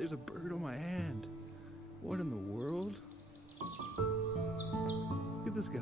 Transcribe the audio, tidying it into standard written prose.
there's a bird on my hand. What in the world? Look at this guy.